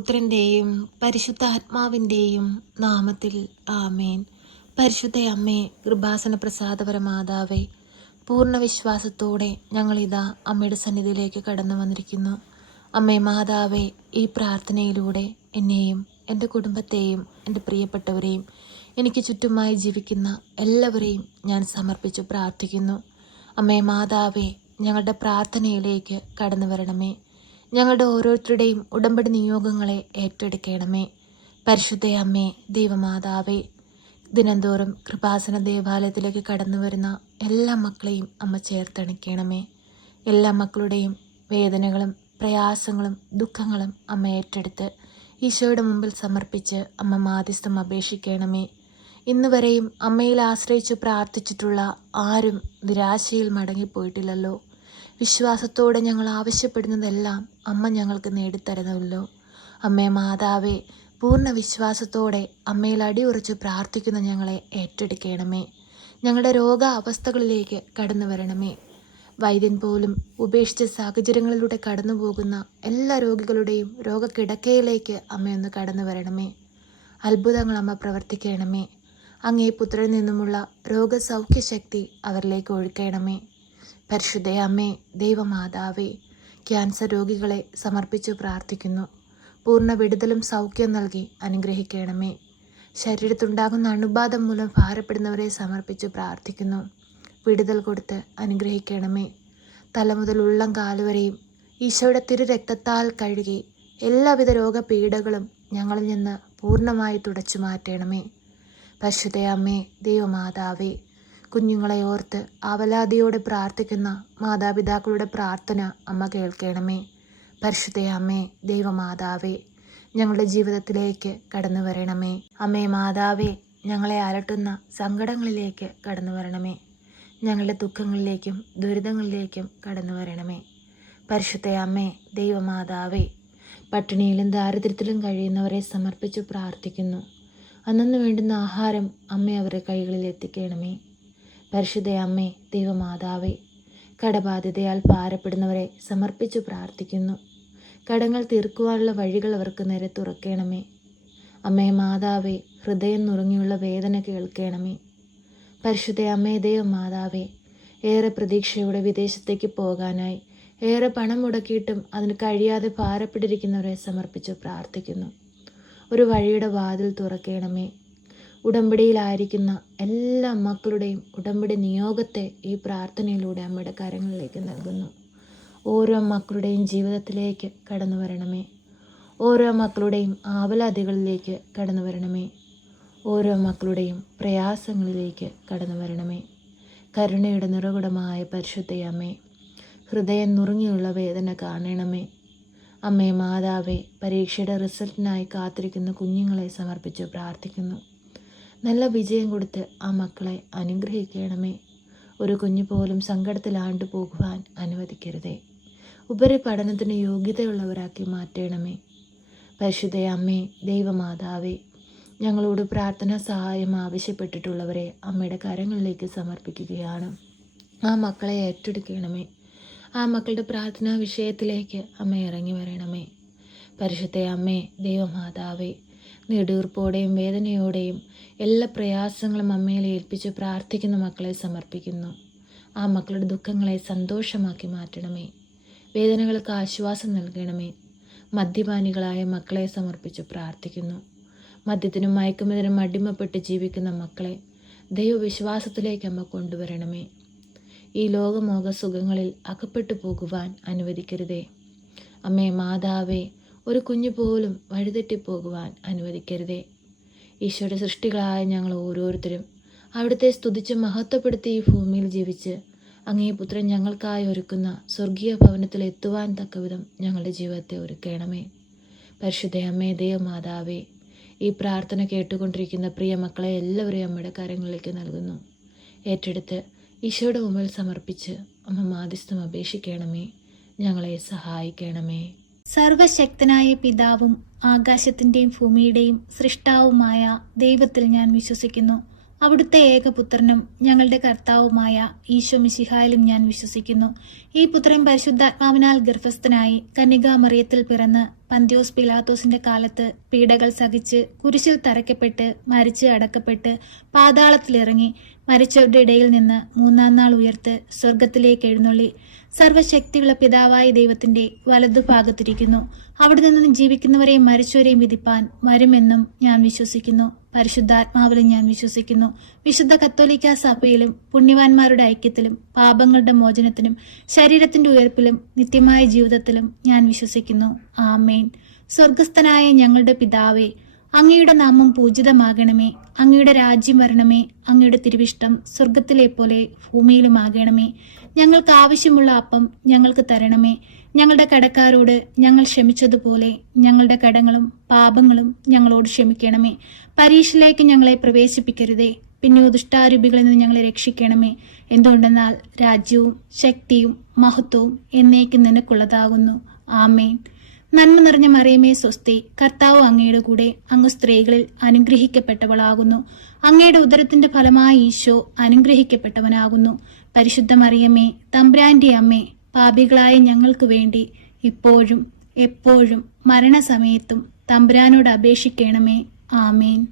പുത്രൻ്റെയും പരിശുദ്ധാത്മാവിൻ്റെയും നാമത്തിൽ ആമേൻ. പരിശുദ്ധ അമ്മേ, കൃപാസന പ്രസാദപര മാതാവേ, പൂർണ്ണ വിശ്വാസത്തോടെ ഞങ്ങളിതാ അമ്മയുടെ സന്നിധിയിലേക്ക് കടന്നു വന്നിരിക്കുന്നു. അമ്മേ മാതാവേ, ഈ പ്രാർത്ഥനയിലൂടെ എന്നെയും എൻ്റെ കുടുംബത്തെയും എൻ്റെ പ്രിയപ്പെട്ടവരെയും എനിക്ക് ചുറ്റുമായി ജീവിക്കുന്ന എല്ലാവരെയും ഞാൻ സമർപ്പിച്ചു പ്രാർത്ഥിക്കുന്നു. അമ്മേ മാതാവേ, ഞങ്ങളുടെ പ്രാർത്ഥനയിലേക്ക് കടന്നു വരണമേ. ഞങ്ങളുടെ ഓരോരുത്തരുടെയും ഉടമ്പടി നിയോഗങ്ങളെ ഏറ്റെടുക്കണമേ. പരിശുദ്ധ അമ്മേ, ദൈവമാതാവേ, ദിനംതോറും കൃപാസന ദേവാലയത്തിലേക്ക് കടന്നു വരുന്ന എല്ലാ മക്കളെയും അമ്മ ചേർത്തണിക്കണമേ. എല്ലാ മക്കളുടെയും വേദനകളും പ്രയാസങ്ങളും ദുഃഖങ്ങളും അമ്മ ഏറ്റെടുത്ത് ഈശോയുടെ മുമ്പിൽ സമർപ്പിച്ച് അമ്മ മാധ്യസ്ഥം അപേക്ഷിക്കണമേ. ഇന്ന് വരെയും അമ്മയിൽ ആശ്രയിച്ചു പ്രാർത്ഥിച്ചിട്ടുള്ള ആരും നിരാശയിൽ മടങ്ങിപ്പോയിട്ടില്ലല്ലോ. വിശ്വാസത്തോടെ ഞങ്ങൾ ആവശ്യപ്പെടുന്നതെല്ലാം അമ്മ ഞങ്ങൾക്ക് നേടിത്തരുന്നല്ലോ. അമ്മേ മാതാവേ, പൂർണ്ണ വിശ്വാസത്തോടെ അമ്മയിൽ അടിയുറച്ച് പ്രാർത്ഥിക്കുന്ന ഞങ്ങളെ ഏറ്റെടുക്കണമേ. ഞങ്ങളുടെ രോഗാവസ്ഥകളിലേക്ക് കടന്നു വരണമേ. വൈദ്യൻ പോലും ഉപേക്ഷിച്ച സാഹചര്യങ്ങളിലൂടെ കടന്നു പോകുന്ന എല്ലാ രോഗികളുടെയും രോഗക്കിടക്കയിലേക്ക് അമ്മയൊന്ന് കടന്നു വരണമേ. അത്ഭുതങ്ങൾ അമ്മ പ്രവർത്തിക്കണമേ. അങ്ങേ പുത്രനിൽ നിന്നുമുള്ള രോഗസൗഖ്യശക്തി അവരിലേക്ക് ഒഴുക്കണമേ. പരിശുദ്ധ അമ്മേ, ദൈവമാതാവേ, ക്യാൻസർ രോഗികളെ സമർപ്പിച്ചു പ്രാർത്ഥിക്കുന്നു. പൂർണ്ണ വിടുതലും സൗഖ്യം നൽകി അനുഗ്രഹിക്കണമേ. ശരീരത്തുണ്ടാകുന്ന അണുബാധ മൂലം ഭാരപ്പെടുന്നവരെ സമർപ്പിച്ചു പ്രാർത്ഥിക്കുന്നു. വിടുതൽ കൊടുത്ത് അനുഗ്രഹിക്കണമേ. തല മുതൽ ഉള്ളം കാലുവരെയും ഈശോയുടെ തിരുരക്തത്താൽ കഴുകി എല്ലാവിധ രോഗപീഠകളും ഞങ്ങളിൽ നിന്ന് പൂർണ്ണമായി തുടച്ചു മാറ്റണമേ. പരിശുദ്ധ അമ്മേ, ദൈവമാതാവേ, കുഞ്ഞുങ്ങളെ ഓർത്ത് ആവലാതിയോടെ പ്രാർത്ഥിക്കുന്ന മാതാപിതാക്കളുടെ പ്രാർത്ഥന അമ്മ കേൾക്കണമേ. പരിശുദ്ധ അമ്മേ, ദൈവമാതാവേ, ഞങ്ങളുടെ ജീവിതത്തിലേക്ക് കടന്നു വരണമേ. അമ്മേ മാതാവേ, ഞങ്ങളെ അലട്ടുന്ന സങ്കടങ്ങളിലേക്ക് കടന്നു വരണമേ. ഞങ്ങളുടെ ദുഃഖങ്ങളിലേക്കും ദുരിതങ്ങളിലേക്കും കടന്നു വരണമേ. പരിശുദ്ധ അമ്മേ, ദൈവമാതാവേ, പട്ടിണിയിലും ദാരിദ്ര്യത്തിലും കഴിയുന്നവരെ സമർപ്പിച്ചു പ്രാർത്ഥിക്കുന്നു. അന്നു വേണ്ടുന്ന ആഹാരം അമ്മ അവരുടെ കൈകളിൽ എത്തിക്കണമേ. പരിശുദ്ധ അമ്മേ, ദൈവമാതാവേ, കടബാധ്യതയാൽ ഭാരപ്പെടുന്നവരെ സമർപ്പിച്ചു പ്രാർത്ഥിക്കുന്നു. കടങ്ങൾ തീർക്കുവാനുള്ള വഴികൾ അവർക്ക് നേരെ തുറക്കണമേ. അമ്മേ മാതാവേ, ഹൃദയം നുറുങ്ങിയുള്ള വേദന കേൾക്കണമേ. പരിശുദ്ധ അമ്മേ, ദൈവമാതാവേ, ഏറെ പ്രതീക്ഷയോടെ വിദേശത്തേക്ക് പോകാനായി ഏറെ പണം മുടക്കിയിട്ടും അതിന് കഴിയാതെ ഭാരപ്പെട്ടിരിക്കുന്നവരെ സമർപ്പിച്ചു പ്രാർത്ഥിക്കുന്നു. ഒരു വഴിയുടെ വാതിൽ തുറക്കണമേ. ഉടമ്പടിയിലായിരിക്കുന്ന എല്ലാ മക്കളുടെയും ഉടമ്പടി നിയോഗത്തെ ഈ പ്രാർത്ഥനയിലൂടെ അമ്മയുടെ കരങ്ങളിലേക്ക് നൽകുന്നു. ഓരോ മക്കളുടെയും ജീവിതത്തിലേക്ക് കടന്നു വരണമേ. ഓരോ മക്കളുടെയും ആവലാതികളിലേക്ക് കടന്നു വരണമേ. ഓരോ മക്കളുടെയും പ്രയാസങ്ങളിലേക്ക് കടന്നു വരണമേ. കരുണയുടെ നിറകുടമായ പരിശുദ്ധ അമ്മേ, ഹൃദയം നുറുങ്ങിയുള്ള വേദന കാണണമേ. അമ്മേ മാതാവേ, പരീക്ഷയുടെ റിസൾട്ടിനായി കാത്തിരിക്കുന്ന കുഞ്ഞുങ്ങളെ സമർപ്പിച്ച് പ്രാർത്ഥിക്കുന്നു. നല്ല വിജയം കൊടുത്ത് ആ മക്കളെ അനുഗ്രഹിക്കണമേ. ഒരു കുഞ്ഞു പോലും സങ്കടത്തിലാണ്ടു പോകുവാൻ അനുവദിക്കരുതേ. ഉപരിപഠനത്തിന് യോഗ്യതയുള്ളവരാക്കി മാറ്റണമേ. പരിശുദ്ധ അമ്മേ, ദൈവമാതാവേ, ഞങ്ങളോട് പ്രാർത്ഥനാ സഹായം ആവശ്യപ്പെട്ടിട്ടുള്ളവരെ അമ്മയുടെ കരങ്ങളിലേക്ക് സമർപ്പിക്കുകയാണ്. ആ മക്കളെ ഏറ്റെടുക്കണമേ. ആ മക്കളുടെ പ്രാർത്ഥനാ വിഷയത്തിലേക്ക് അമ്മ ഇറങ്ങി വരണമേ. പരിശുദ്ധ അമ്മേ, ദൈവമാതാവേ, നെടുവീർപ്പോടെയും വേദനയോടെയും എല്ലാ പ്രയാസങ്ങളും അമ്മയിൽ ഏൽപ്പിച്ച് പ്രാർത്ഥിക്കുന്ന മക്കളെ സമർപ്പിക്കുന്നു. ആ മക്കളുടെ ദുഃഖങ്ങളെ സന്തോഷമാക്കി മാറ്റണമേ. വേദനകൾക്ക് ആശ്വാസം നൽകണമേ. മദ്യപാനികളായ മക്കളെ സമർപ്പിച്ച് പ്രാർത്ഥിക്കുന്നു. മദ്യത്തിനും മയക്കുമതിനും അടിമപ്പെട്ട് ജീവിക്കുന്ന മക്കളെ ദൈവവിശ്വാസത്തിലേക്ക് അമ്മ കൊണ്ടുവരണമേ. ഈ ലോകമോഹ സുഖങ്ങളിൽ അകപ്പെട്ടു പോകുവാൻ അനുവദിക്കരുതേ. അമ്മേ മാതാവേ, ഒരു കുഞ്ഞു പോലും വഴിതെറ്റിപ്പോകുവാൻ അനുവദിക്കരുതേ. ഈശോയുടെ സൃഷ്ടികളായ ഞങ്ങൾ ഓരോരുത്തരും അവിടുത്തെ സ്തുതിച്ച് മഹത്വപ്പെടുത്തി ഈ ഭൂമിയിൽ ജീവിച്ച് അങ്ങേ പുത്രൻ ഞങ്ങൾക്കായി ഒരുക്കുന്ന സ്വർഗീയ ഭവനത്തിൽ എത്തുവാൻ തക്കവിധം ഞങ്ങളുടെ ജീവിതത്തെ ഒരുക്കണമേ. പരിശുദ്ധ അമ്മേ, ദൈവമാതാവേ, ഈ പ്രാർത്ഥന കേട്ടുകൊണ്ടിരിക്കുന്ന പ്രിയ മക്കളെ എല്ലാവരെയും അമ്മയുടെ കരങ്ങളിലേക്ക് നൽകുന്നു. ഏറ്റെടുത്ത് ഈശോയുടെ മുമ്പിൽ സമർപ്പിച്ച് അമ്മ മാധ്യസ്ഥം അപേക്ഷിക്കണമേ. ഞങ്ങളെ സഹായിക്കണമേ. സർവശക്തനായ പിതാവും ആകാശത്തിൻ്റെയും ഭൂമിയുടെയും സൃഷ്ടാവുമായ ദൈവത്തിൽ ഞാൻ വിശ്വസിക്കുന്നു. അവിടുത്തെ ഏകപുത്രനും ഞങ്ങളുടെ കർത്താവുമായ ഈശോ മിശിഹായിലും ഞാൻ വിശ്വസിക്കുന്നു. ഈ പുത്രൻ പരിശുദ്ധാത്മാവിനാൽ ഗർഭസ്ഥനായി കന്യകാമറിയത്തിൽ പിറന്ന് പന്തിയോസ് പിലാത്തോസിന്റെ കാലത്ത് പീഡകൾ സഹിച്ച് കുരിശിൽ തറയ്ക്കപ്പെട്ട് മരിച്ച് അടക്കപ്പെട്ട് പാതാളത്തിലിറങ്ങി മരിച്ചവരുടെ ഇടയിൽ നിന്ന് മൂന്നാം നാൾ ഉയർത്ത് സ്വർഗത്തിലേക്ക് എഴുന്നള്ളി സർവശക്തിയുള്ള പിതാവായ ദൈവത്തിന്റെ വലതുഭാഗത്തിരിക്കുന്നു. അവിടെ നിന്ന് ജീവിക്കുന്നവരെയും മരിച്ചവരെയും വിധിപ്പാൻ വരുമെന്നും ഞാൻ വിശ്വസിക്കുന്നു. പരിശുദ്ധാത്മാവിലും ഞാൻ വിശ്വസിക്കുന്നു. വിശുദ്ധ കത്തോലിക്കാ സഭയിലും പുണ്യവാന്മാരുടെ ഐക്യത്തിലും പാപങ്ങളുടെ മോചനത്തിനും ശരീരത്തിന്റെ ഉയർപ്പിലും നിത്യമായ ജീവിതത്തിലും ഞാൻ വിശ്വസിക്കുന്നു. ആമേൻ. സ്വർഗസ്ഥനായ ഞങ്ങളുടെ പിതാവേ, അങ്ങയുടെ നാമം പൂജിതമാകണമേ. അങ്ങയുടെ രാജ്യം വരണമേ. അങ്ങയുടെ തിരുവിഷ്ടം സ്വർഗത്തിലെ പോലെ ഭൂമിയിലുമാകണമേ. ഞങ്ങൾക്ക് ആവശ്യമുള്ള അപ്പം ഞങ്ങൾക്ക് തരണമേ. ഞങ്ങളുടെ കടക്കാരോട് ഞങ്ങൾ ക്ഷമിച്ചതുപോലെ ഞങ്ങളുടെ കടങ്ങളും പാപങ്ങളും ഞങ്ങളോട് ക്ഷമിക്കണമേ. പരീക്ഷയിലേക്ക് ഞങ്ങളെ പ്രവേശിപ്പിക്കരുതേ, പിന്നെ ദുഷ്ടാരൂപികളിൽ നിന്ന് ഞങ്ങളെ രക്ഷിക്കണമേ. എന്തുകൊണ്ടെന്നാൽ രാജ്യവും ശക്തിയും മഹത്വവും എന്നേക്കും നിനക്കുള്ളതാകുന്നു. ആമേൻ. നന്മ നിറഞ്ഞ മറിയമേ സ്വസ്തി, കർത്താവ് അങ്ങയുടെ കൂടെ, അങ്ങ് സ്ത്രീകളിൽ അനുഗ്രഹിക്കപ്പെട്ടവളാകുന്നു. അങ്ങയുടെ ഉദരത്തിന്റെ ഫലമായ ഈശോ അനുഗ്രഹിക്കപ്പെട്ടവനാകുന്നു. പരിശുദ്ധ മറിയമേ, തമ്പുരാന്റെ അമ്മേ, പാപികളായ ഞങ്ങൾക്ക് വേണ്ടി ഇപ്പോഴും എപ്പോഴും മരണസമയത്തും തമ്പുരാനോട് അപേക്ഷിക്കണമേ. ആമേൻ.